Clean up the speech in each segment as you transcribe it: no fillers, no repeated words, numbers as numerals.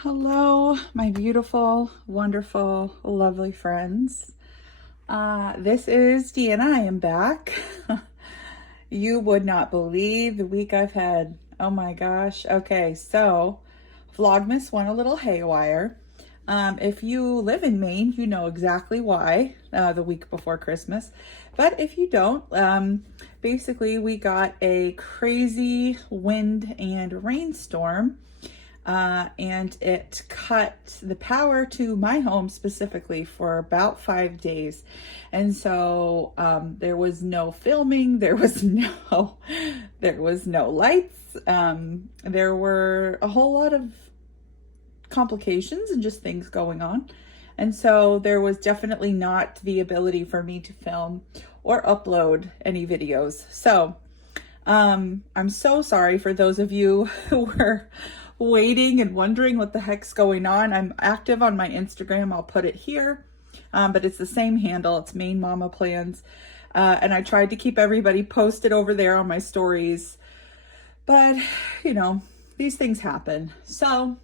Hello, my beautiful, wonderful, lovely friends. This is Deanna. I am back. You would not believe the week I've had. Oh my gosh. Okay, so Vlogmas went a little haywire. If you live in Maine, you know exactly why, the week before Christmas. But if you don't, basically we got a crazy wind and rainstorm. And it cut the power to my home specifically for about 5 days. And so there was no filming, there was no lights. There were a whole lot of complications and just things going on. And so there was definitely not the ability for me to film or upload any videos. So I'm so sorry for those of you who were waiting and wondering what the heck's going on. I'm active on my Instagram. I'll put it here, but it's the same handle. It's Maine Mama Plans. And I tried to keep everybody posted over there on my stories, but you know, these things happen. So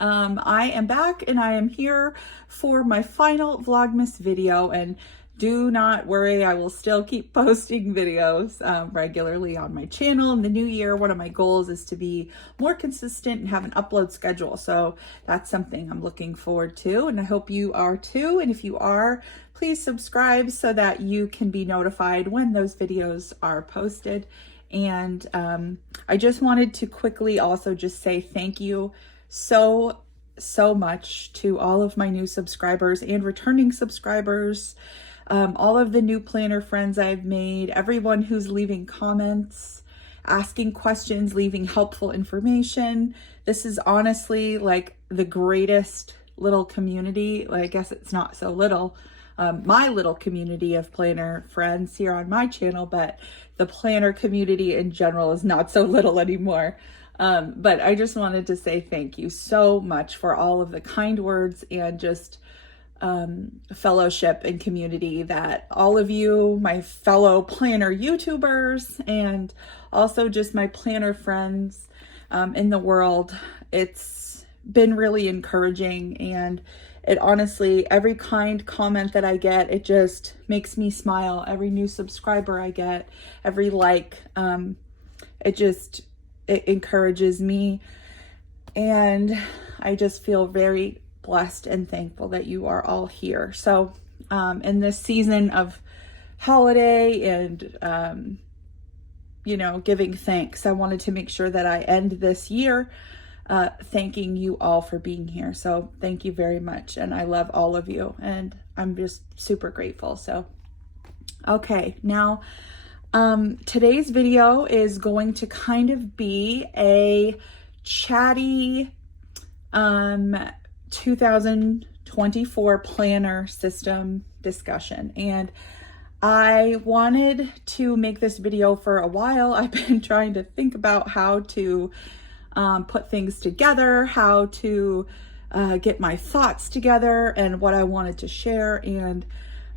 I am back and I am here for my final Vlogmas video, and do not worry, I will still keep posting videos regularly on my channel. In the new year, one of my goals is to be more consistent and have an upload schedule. So that's something I'm looking forward to, and I hope you are too. And if you are, please subscribe so that you can be notified when those videos are posted. And I just wanted to quickly also just say thank you so much to all of my new subscribers and returning subscribers. All of the new planner friends I've made, everyone who's leaving comments, asking questions, leaving helpful information. This is honestly like the greatest little community. Well, I guess it's not so little, my little community of planner friends here on my channel, but the planner community in general is not so little anymore. But I just wanted to say thank you so much for all of the kind words and just fellowship and community that all of you, my fellow planner YouTubers, and also just my planner friends in the world. It's been really encouraging, and it honestly, every kind comment that I get, it just makes me smile. Every new subscriber I get, every like, it encourages me, and I just feel very blessed and thankful that you are all here. So in this season of holiday and you know, giving thanks, I wanted to make sure that I end this year thanking you all for being here. So thank you very much, and I love all of you, and I'm just super grateful. So okay, now today's video is going to kind of be a chatty 2024 planner system discussion, and I wanted to make this video for a while. I've been trying to think about how to put things together, how to get my thoughts together and what I wanted to share, and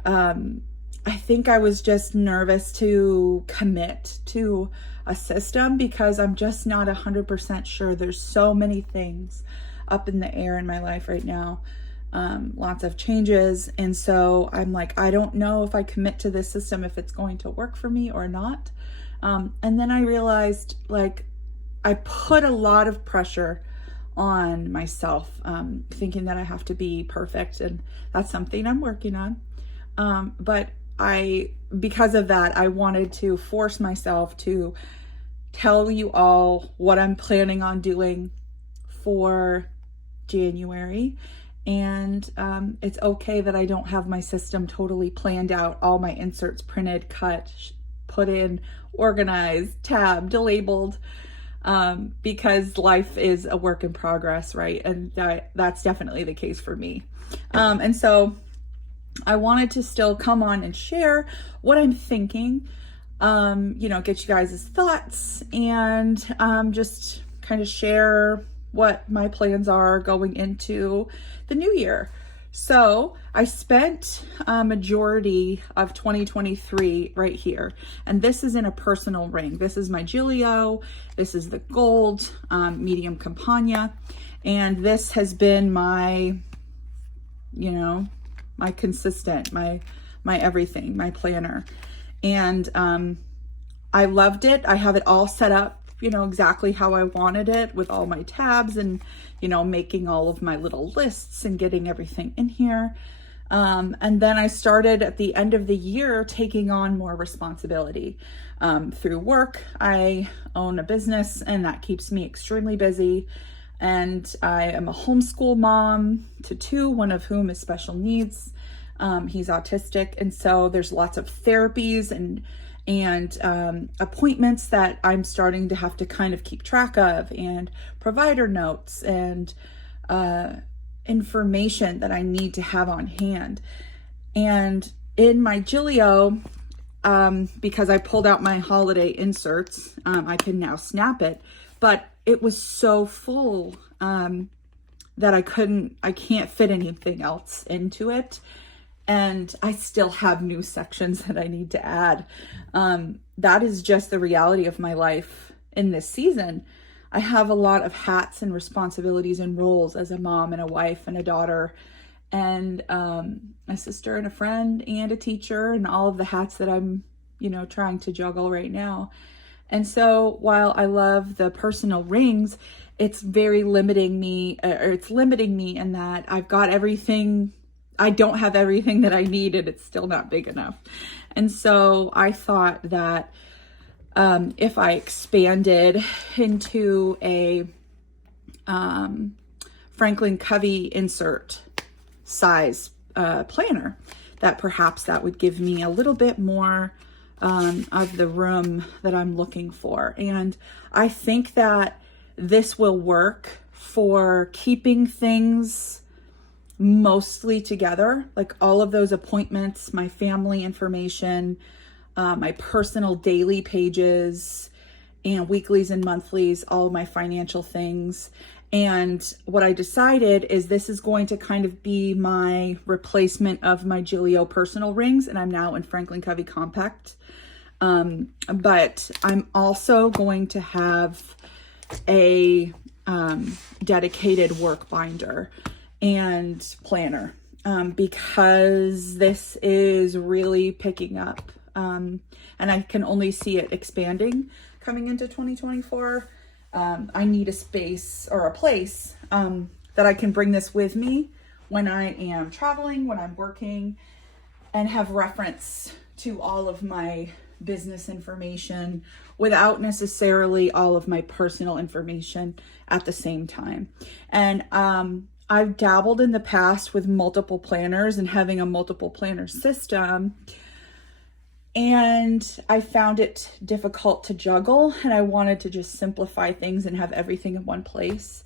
I think I was just nervous to commit to a system because I'm just not 100% sure. There's so many things up in the air in my life right now, lots of changes, and so I'm like, I don't know if I commit to this system if it's going to work for me or not. And then I realized, like, I put a lot of pressure on myself, thinking that I have to be perfect, and that's something I'm working on. But because of that, I wanted to force myself to tell you all what I'm planning on doing for January, and it's okay that I don't have my system totally planned out, all my inserts printed, cut, put in, organized, tabbed, labeled, because life is a work in progress, right? And that's definitely the case for me. And so I wanted to still come on and share what I'm thinking, you know, get you guys' thoughts, and just kind of share what my plans are going into the new year. So I spent a majority of 2023 right here, and this is in a personal ring. This is my Gillio. This is the gold medium Compagna, And this has been my, you know, my consistent, my everything, my planner. And I loved it. I have it all set up, you know, exactly how I wanted it, with all my tabs and, you know, making all of my little lists and getting everything in here. And then I started at the end of the year taking on more responsibility through work. I own a business, and that keeps me extremely busy. And I am a homeschool mom to 2, one of whom is special needs. He's autistic. And so there's lots of therapies and appointments that I'm starting to have to kind of keep track of, and provider notes and information that I need to have on hand. And in my Gillio, because I pulled out my holiday inserts, I can now snap it, but it was so full that I can't fit anything else into it. And I still have new sections that I need to add. That is just the reality of my life in this season. I have a lot of hats and responsibilities and roles as a mom and a wife and a daughter, and a sister and a friend and a teacher, and all of the hats that I'm, you know, trying to juggle right now. And so while I love the personal rings, it's very limiting me, or it's limiting me in that I've got everything. I don't have everything that I need, and it's still not big enough. And so I thought that if I expanded into a Franklin Covey insert size planner, that perhaps that would give me a little bit more of the room that I'm looking for. And I think that this will work for keeping things mostly together, like all of those appointments, my family information, my personal daily pages and weeklies and monthlies, all my financial things. And what I decided is this is going to kind of be my replacement of my Gillio personal rings, and I'm now in Franklin Covey Compact. But I'm also going to have a dedicated work binder and planner because this is really picking up. And I can only see it expanding coming into 2024. I need a space or a place that I can bring this with me when I am traveling, when I'm working, and have reference to all of my business information without necessarily all of my personal information at the same time. And I've dabbled in the past with multiple planners and having a multiple planner system, and I found it difficult to juggle, and I wanted to just simplify things and have everything in one place.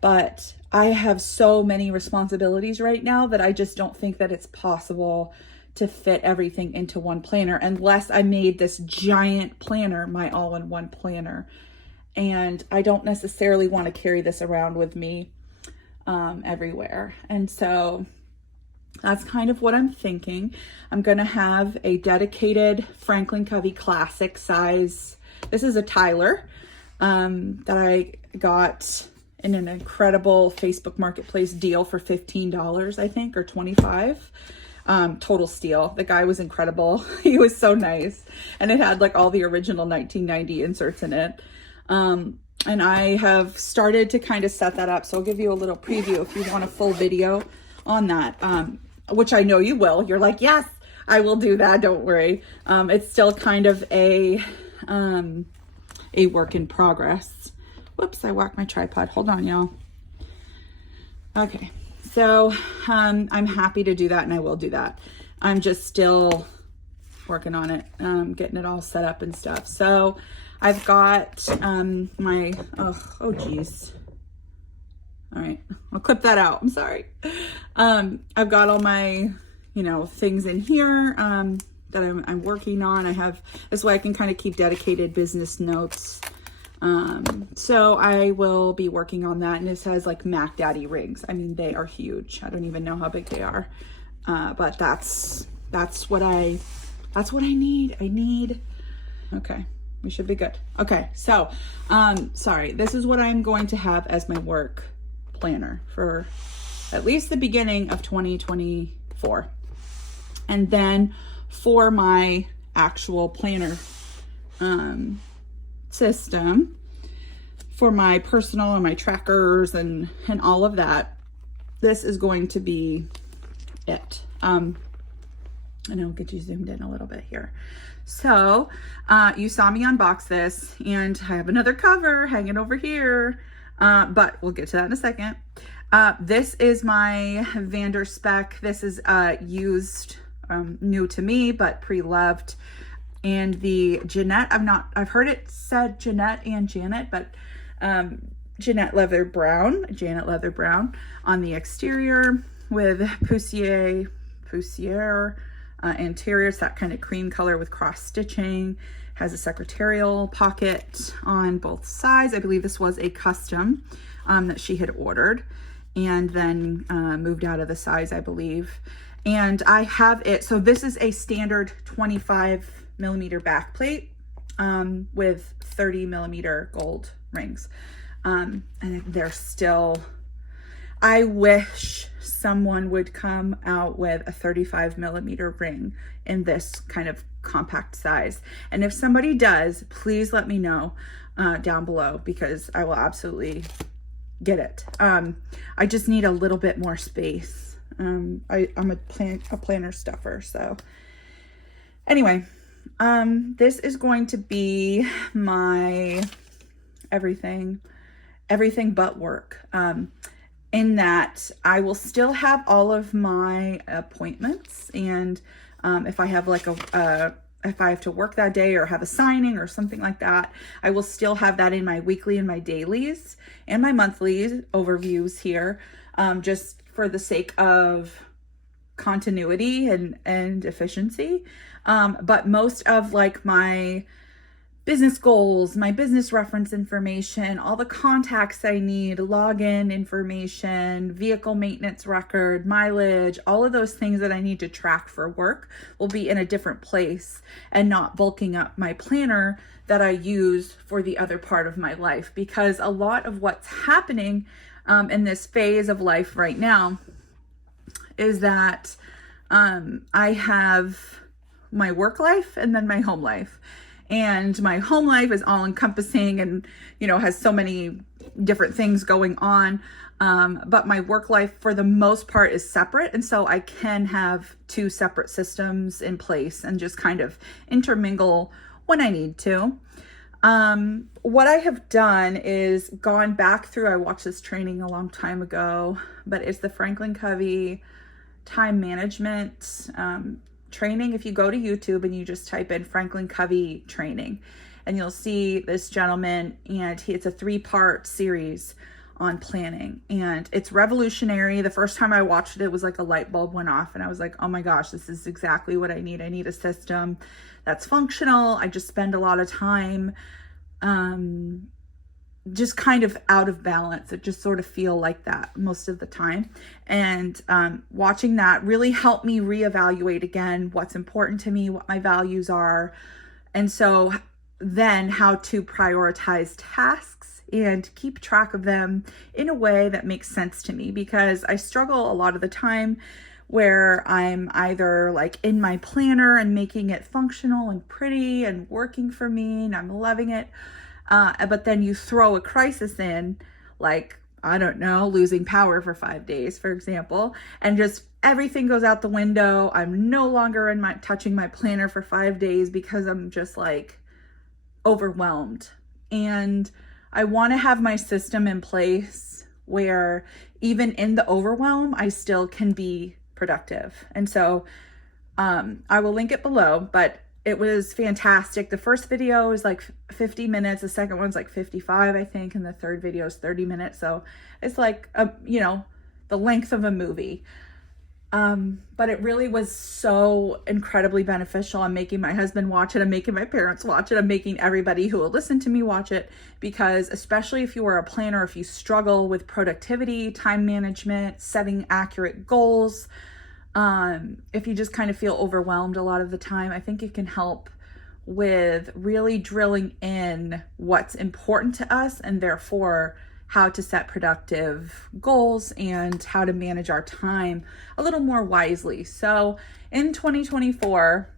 But I have so many responsibilities right now that I just don't think that it's possible to fit everything into one planner unless I made this giant planner my all-in-one planner. And I don't necessarily want to carry this around with me everywhere. And so that's kind of what I'm thinking. I'm going to have a dedicated Franklin Covey classic size. This is a Tyler that I got in an incredible Facebook Marketplace deal for $15, I think, or $25. Total steal. The guy was incredible. He was so nice. And it had like all the original 1990 inserts in it. And I have started to kind of set that up. So I'll give you a little preview if you want a full video on that, which I know you will. You're like, yes, I will do that. Don't worry. It's still kind of a work in progress. Whoops, I whacked my tripod. Hold on, y'all. Okay. So I'm happy to do that, and I will do that. I'm just still working on it, getting it all set up and stuff. So I've got my, oh geez. All right, I'll clip that out. I'm sorry. I've got all my, things in here that I'm working on. I have, this way I can kind of keep dedicated business notes. So I will be working on that, and this has like Mac Daddy rings. I mean, they are huge. I don't even know how big they are. But that's what I need. Okay. We should be good. Okay. So, sorry, this is what I'm going to have as my work planner for at least the beginning of 2024. And then for my actual planner system, for my personal and my trackers and all of that, this is going to be it. And I'll get you zoomed in a little bit here. So you saw me unbox this, and I have another cover hanging over here, but we'll get to that in a second. This is my Spek. This is used, new to me, but pre-loved. And the Jeanette, I've heard it said Jeanette and Janet, but Janet Leather Brown on the exterior with Poussiere Interior. It's that kind of cream color with cross stitching. Has a secretarial pocket on both sides. I believe this was a custom that she had ordered and then moved out of the size, I believe. And I have it, so this is a standard 25mm back plate with 30mm gold rings. And they're still, I wish someone would come out with a 35mm ring in this kind of compact size. And if somebody does, please let me know down below, because I will absolutely get it. I just need a little bit more space. I'm a planner stuffer. So anyway, this is going to be my everything but work. In that I will still have all of my appointments, and if I have like if I have to work that day or have a signing or something like that, I will still have that in my weekly and my dailies and my monthly overviews here, just for the sake of continuity and efficiency. But most of like my business goals, my business reference information, all the contacts I need, login information, vehicle maintenance record, mileage, all of those things that I need to track for work will be in a different place and not bulking up my planner that I use for the other part of my life. Because a lot of what's happening in this phase of life right now is that I have my work life and then my home life. And my home life is all encompassing and, you know, has so many different things going on. But my work life for the most part is separate. And so I can have two separate systems in place and just kind of intermingle when I need to. What I have done is gone back through, I watched this training a long time ago, but it's the Franklin Covey time management training. If you go to YouTube and you just type in Franklin Covey training, and you'll see this gentleman, and it's a 3-part series on planning, and it's revolutionary. The first time I watched it, it was like a light bulb went off, and I was like, oh my gosh, this is exactly what I need. I need a system that's functional. I just spend a lot of time just kind of out of balance. It just sort of feel like that most of the time. And watching that really helped me reevaluate again what's important to me, what my values are. And so then how to prioritize tasks and keep track of them in a way that makes sense to me, because I struggle a lot of the time where I'm either like in my planner and making it functional and pretty and working for me and I'm loving it. But then you throw a crisis in, like, I don't know, losing power for 5 days, for example, and just everything goes out the window. I'm no longer touching my planner for 5 days because I'm just like overwhelmed. And I want to have my system in place where even in the overwhelm, I still can be productive. And so I will link it below, but it was fantastic. The first video is like 50 minutes. The second one's like 55, I think. And the third video is 30 minutes. So it's like, you know, the length of a movie. But it really was so incredibly beneficial. I'm making my husband watch it. I'm making my parents watch it. I'm making everybody who will listen to me watch it, because especially if you are a planner, if you struggle with productivity, time management, setting accurate goals, if you just kind of feel overwhelmed a lot of the time, I think it can help with really drilling in what's important to us and therefore how to set productive goals and how to manage our time a little more wisely. So in 2024,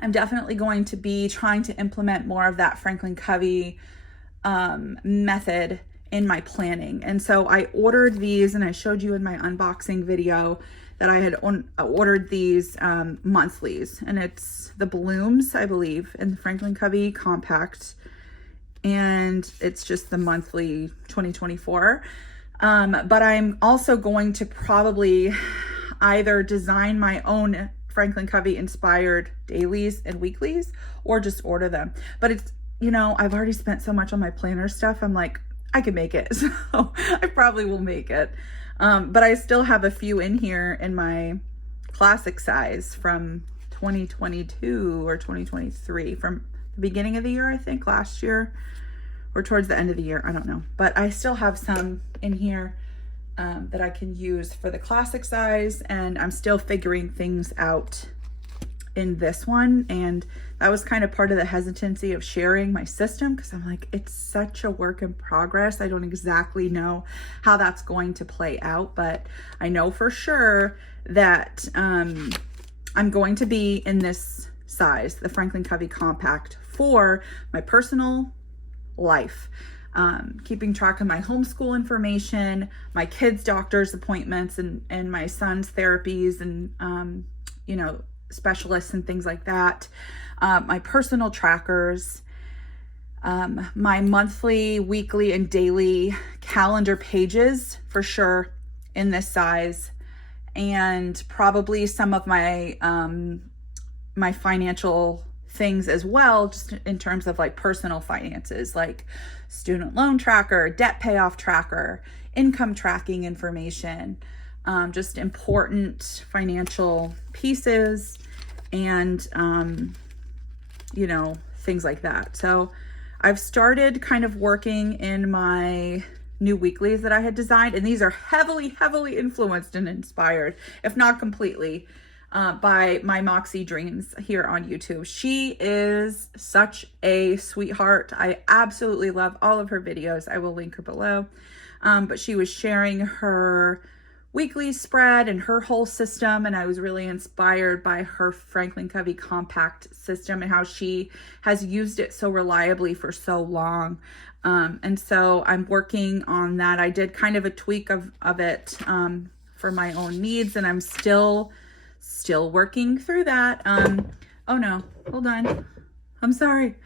I'm definitely going to be trying to implement more of that Franklin Covey method in my planning. And so I ordered these, and I showed you in my unboxing video that I had ordered these monthlies, and it's the Blooms, I believe, in the Franklin Covey Compact, and it's just the monthly 2024. But I'm also going to probably either design my own Franklin Covey inspired dailies and weeklies, or just order them. But it's, you know, I've already spent so much on my planner stuff. I'm like, I can make it. So I probably will make it. But I still have a few in here in my classic size from 2022 or 2023, from the beginning of the year, I think last year, or towards the end of the year. I don't know. But I still have some in here that I can use for the classic size, and I'm still figuring things out in this one. And that was kind of part of the hesitancy of sharing my system, because I'm like, it's such a work in progress. I don't exactly know how that's going to play out, but I know for sure that I'm going to be in this size, the Franklin Covey Compact, for my personal life. Keeping track of my homeschool information, my kids' doctor's appointments, and my son's therapies, and you know, specialists and things like that. My personal trackers, my monthly, weekly, and daily calendar pages for sure in this size, and probably some of my my financial things as well, just in terms of like personal finances, like student loan tracker, debt payoff tracker, income tracking information, just important financial pieces, and you know, things like that. So I've started kind of working in my new weeklies that I had designed, and these are heavily influenced and inspired, if not completely, by my Moxie Dreams here on YouTube. She is such a sweetheart. I absolutely love all of her videos. I will link her below. But she was sharing her weekly spread and her whole system, and I was really inspired by her Franklin Covey Compact system and how she has used it so reliably for so long. And so I'm working on that. I did kind of a tweak of it for my own needs, and I'm still working through that. Oh no, hold on. I'm sorry.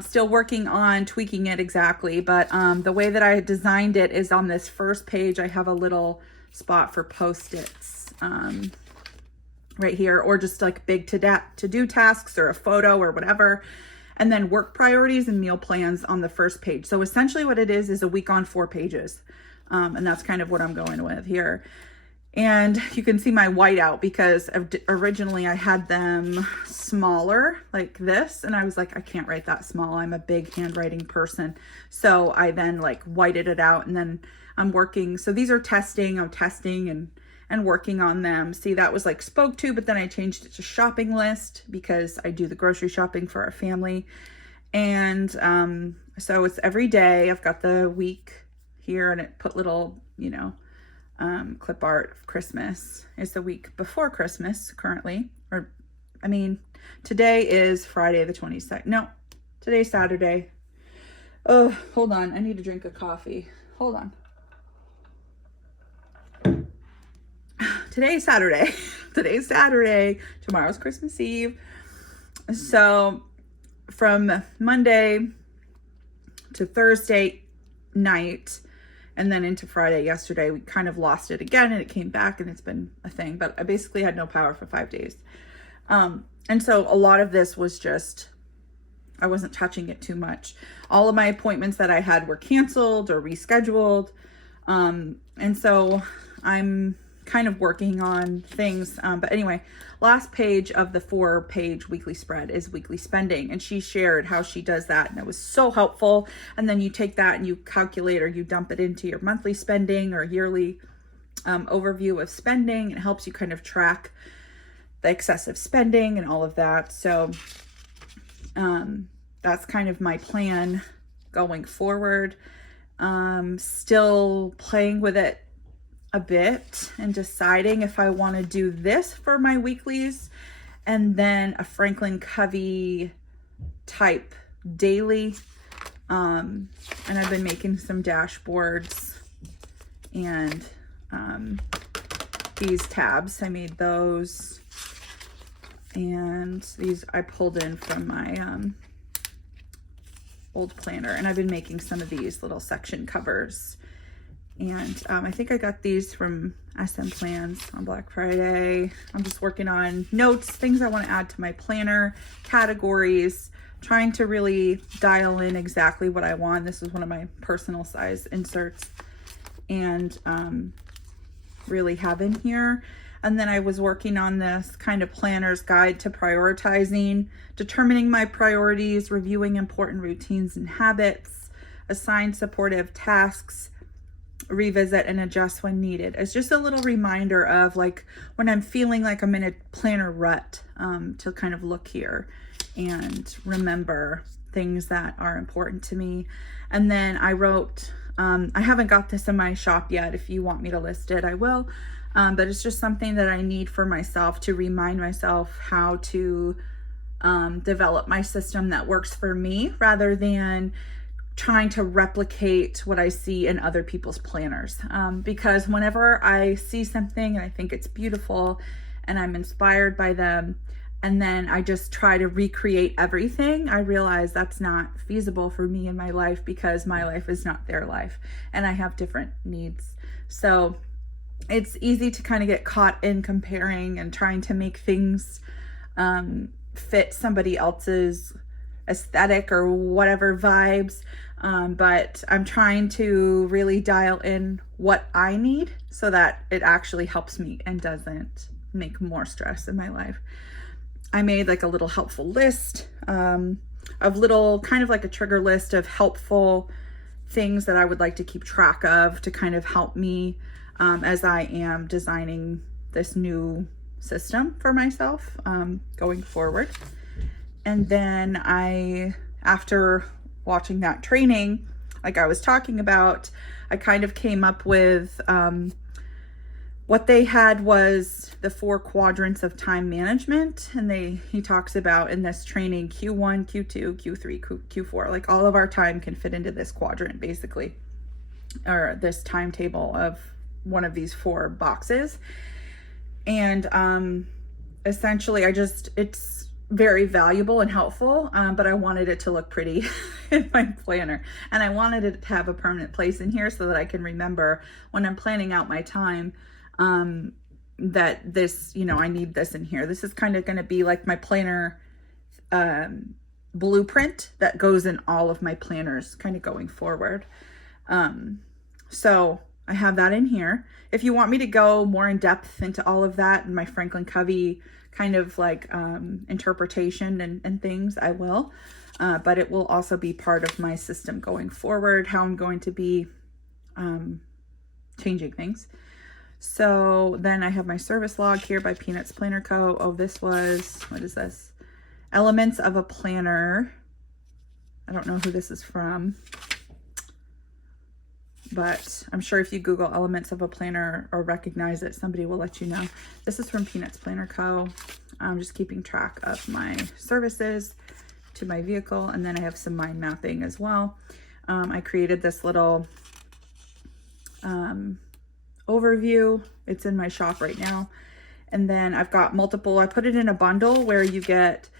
Still working on tweaking it exactly, but the way that I designed it is on this first page. I have a little spot for Post-its right here, or just like big to-do tasks or a photo or whatever, and then work priorities and meal plans on the first page. So essentially what it is a week on 4 pages, and that's kind of what I'm going with here. And you can see my whiteout, because originally I had them smaller like this, and I was like, I can't write that small. I'm a big handwriting person. So I then like whited it out, and then I'm working. So these are testing. I'm testing and working on them. See, that was like spoke to, but then I changed it to shopping list because I do the grocery shopping for our family. And so it's every day. I've got the week here, and it put little, you know, clip art of Christmas. It's the week before Christmas currently, or I mean, today is Friday the 22nd. No, today's Saturday. Oh, hold on. I need to drink a coffee. Hold on. Today's Saturday. Today's Saturday. Tomorrow's Christmas Eve. So from Monday to Thursday night, and then into Friday yesterday, we kind of lost it again, and it came back, and it's been a thing. But I basically had no power for 5 days. And so a lot of this was just, I wasn't touching it too much. All of my appointments that I had were canceled or rescheduled. And so I'm kind of working on things. But anyway, last page of the 4-page weekly spread is weekly spending. And she shared how she does that, and it was so helpful. And then you take that and you calculate, or you dump it into your monthly spending or yearly overview of spending. It helps you kind of track the excessive spending and all of that. So that's kind of my plan going forward. Still playing with it a bit and deciding if I want to do this for my weeklies and then a Franklin Covey type daily. And I've been making some dashboards and these tabs. I made those, and these I pulled in from my old planner, and I've been making some of these little section covers. And I think I got these from SM Plans on Black Friday. I'm just working on notes, things I want to add to my planner, categories, trying to really dial in exactly what I want. This is one of my personal size inserts, and really have in here. And then I was working on this kind of planner's guide to prioritizing, determining my priorities, reviewing important routines and habits, assign supportive tasks, revisit and adjust when needed. It's just a little reminder of like when I'm feeling like I'm in a planner rut, to kind of look here and remember things that are important to me. And then I wrote, I haven't got this in my shop yet. If you want me to list it, I will. But it's just something that I need for myself to remind myself how to develop my system that works for me rather than trying to replicate what I see in other people's planners. Because whenever I see something and I think it's beautiful and I'm inspired by them, and then I just try to recreate everything, I realize that's not feasible for me in my life because my life is not their life and I have different needs. So it's easy to kind of get caught in comparing and trying to make things fit somebody else's aesthetic or whatever vibes. But I'm trying to really dial in what I need so that it actually helps me and doesn't make more stress in my life. I made like a little helpful list of little, kind of like a trigger list of helpful things that I would like to keep track of to kind of help me as I am designing this new system for myself going forward. And then after watching that training, like I was talking about, I kind of came up with what they had was the 4 quadrants of time management. And he talks about in this training, Q1, Q2, Q3, Q4, like all of our time can fit into this quadrant basically, or this timetable of one of these 4 boxes. And essentially it's very valuable and helpful, but I wanted it to look pretty in my planner, and I wanted it to have a permanent place in here so that I can remember when I'm planning out my time that this, I need this in here. This is kind of going to be like my planner blueprint that goes in all of my planners kind of going forward. So I have that in here. If you want me to go more in depth into all of that and my Franklin Covey kind of like interpretation and things, I will. But it will also be part of my system going forward, how I'm going to be changing things. So then I have my service log here by Peanuts Planner Co. Oh, this was, what is this? Elements of a Planner. I don't know who this is from, but I'm sure if you Google Elements of a Planner or recognize it, somebody will let you know. This is from Peanuts Planner Co. I'm just keeping track of my services to my vehicle. And then I have some mind mapping as well. I created this little overview. It's in my shop right now. And then I've got multiple, I put it in a bundle where you get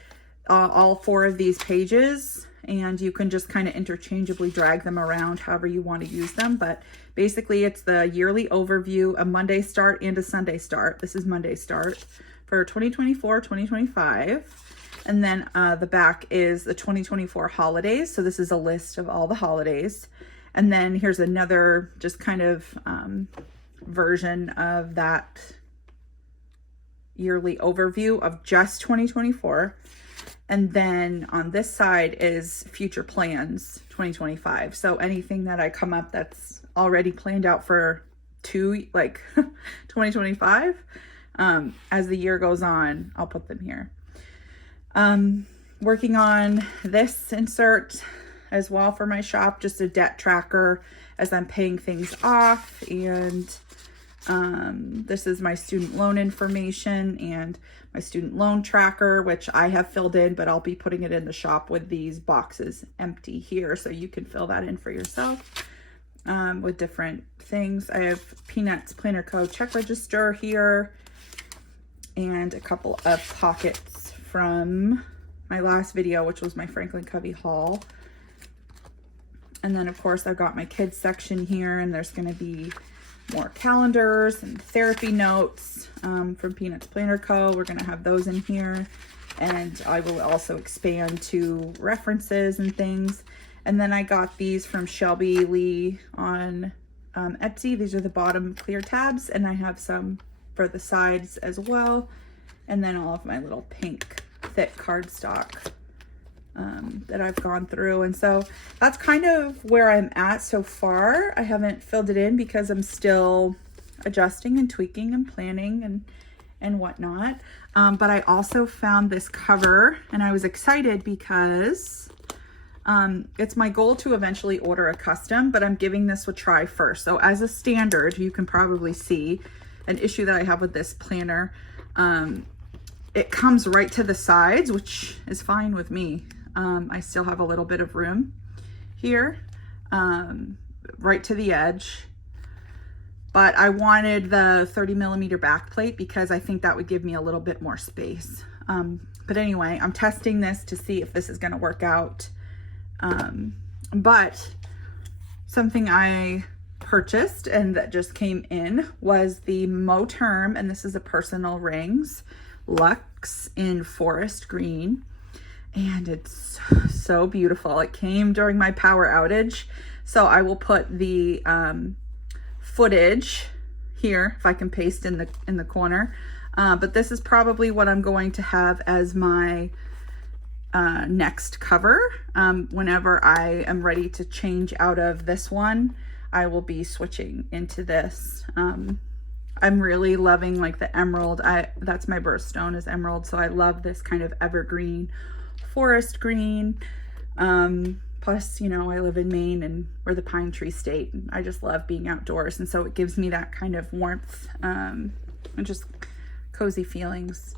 all 4 of these pages, and you can just kind of interchangeably drag them around however you want to use them. But basically it's the yearly overview, a Monday start and a Sunday start. This is Monday start for 2024, 2025. And then the back is the 2024 holidays. So this is a list of all the holidays. And then here's another just kind of version of that yearly overview of just 2024. And then on this side is future plans 2025. So anything that I come up that's already planned out for 2025, as the year goes on, I'll put them here. Working on this insert. as well for my shop, just a debt tracker as I'm paying things off. And this is my student loan information and my student loan tracker, which I have filled in, but I'll be putting it in the shop with these boxes empty here, so you can fill that in for yourself with different things. I have Peanuts Planner Co. check register here and a couple of pockets from my last video, which was my Franklin Covey haul. And then of course I've got my kids section here, and there's going to be more calendars and therapy notes from Peanuts Planner Co. We're going to have those in here, and I will also expand to references and things. And then I got these from Shelby Lee on Etsy. These are the bottom clear tabs, and I have some for the sides as well. And then all of my little pink thick cardstock that I've gone through. And so that's kind of where I'm at so far. I haven't filled it in because I'm still adjusting and tweaking and planning and whatnot. But I also found this cover, and I was excited because it's my goal to eventually order a custom, but I'm giving this a try first. So as a standard, you can probably see an issue that I have with this planner. It comes right to the sides, which is fine with me. I still have a little bit of room here, right to the edge. But I wanted the 30mm back plate because I think that would give me a little bit more space. But anyway, I'm testing this to see if this is going to work out. But something I purchased and that just came in was the Moterm, and this is a personal rings, Luxe in forest green, and it's so beautiful. It came during my power outage, so I will put the footage here if I can paste in the corner. But this is probably what I'm going to have as my next cover. Whenever I am ready to change out of this one, I will be switching into this. I'm really loving like the emerald. That's my birthstone is emerald, so I love this kind of evergreen forest green. Plus, you know, I live in Maine and we're the pine tree state, and I just love being outdoors, and so it gives me that kind of warmth and just cozy feelings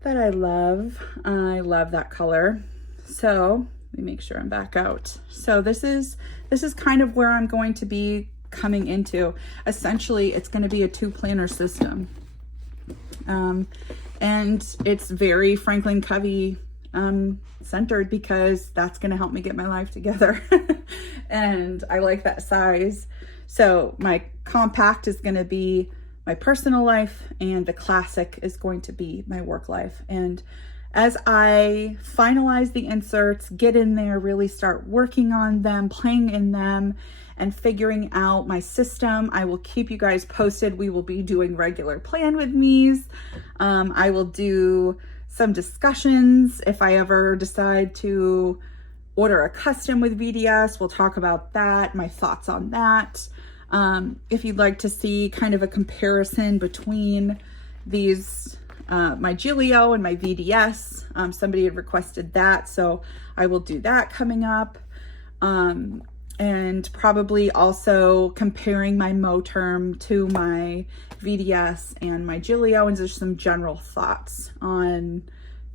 that I love. I love that color. So let me make sure I'm back out. So this is kind of where I'm going to be coming into. Essentially, it's going to be a 2-planner system. And it's very Franklin Covey centered because that's going to help me get my life together. And I like that size. So my compact is going to be my personal life, and the classic is going to be my work life. And as I finalize the inserts, get in there, really start working on them, playing in them, and figuring out my system, I will keep you guys posted. We will be doing regular plan with me's. I will do some discussions if I ever decide to order a custom with VDS. We'll talk about that, my thoughts on that. If you'd like to see kind of a comparison between these, my Gillio and my VDS, somebody had requested that, so I will do that coming up. And probably also comparing my Moterm to my VDS and my Gillio, and just some general thoughts on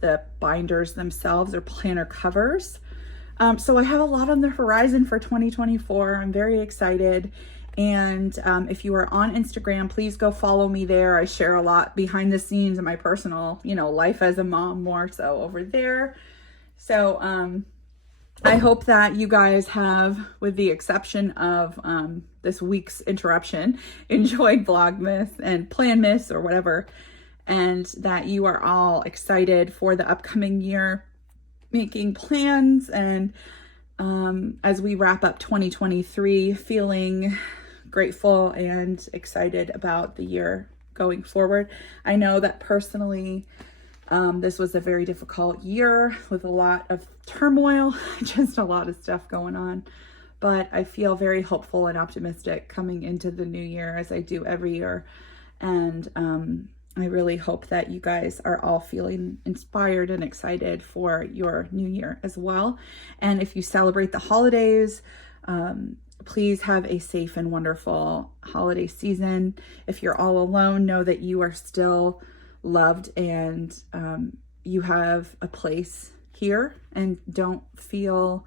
the binders themselves or planner covers. So I have a lot on the horizon for 2024. I'm very excited. And if you are on Instagram, please go follow me there. I share a lot behind the scenes of my personal, you know, life as a mom, more so over there. So I hope that you guys have, with the exception of this week's interruption, enjoyed Vlogmas and Planmas or whatever, and that you are all excited for the upcoming year, making plans, and as we wrap up 2023, feeling grateful and excited about the year going forward. I know that personally, this was a very difficult year with a lot of turmoil, just a lot of stuff going on, but I feel very hopeful and optimistic coming into the new year, as I do every year. And I really hope that you guys are all feeling inspired and excited for your new year as well. And if you celebrate the holidays, please have a safe and wonderful holiday season. If you're all alone, know that you are still loved and you have a place here, and don't feel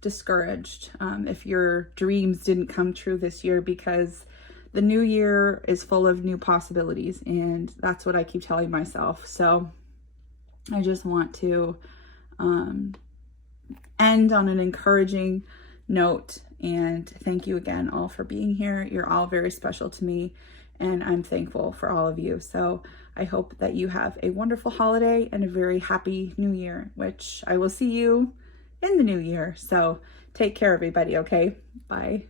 discouraged if your dreams didn't come true this year, because the new year is full of new possibilities, and that's what I keep telling myself. So I just want to end on an encouraging note, and thank you again all for being here. You're all very special to me, and I'm thankful for all of you. So I hope that you have a wonderful holiday and a very happy new year, which I will see you in the new year. So take care, everybody. Okay, bye.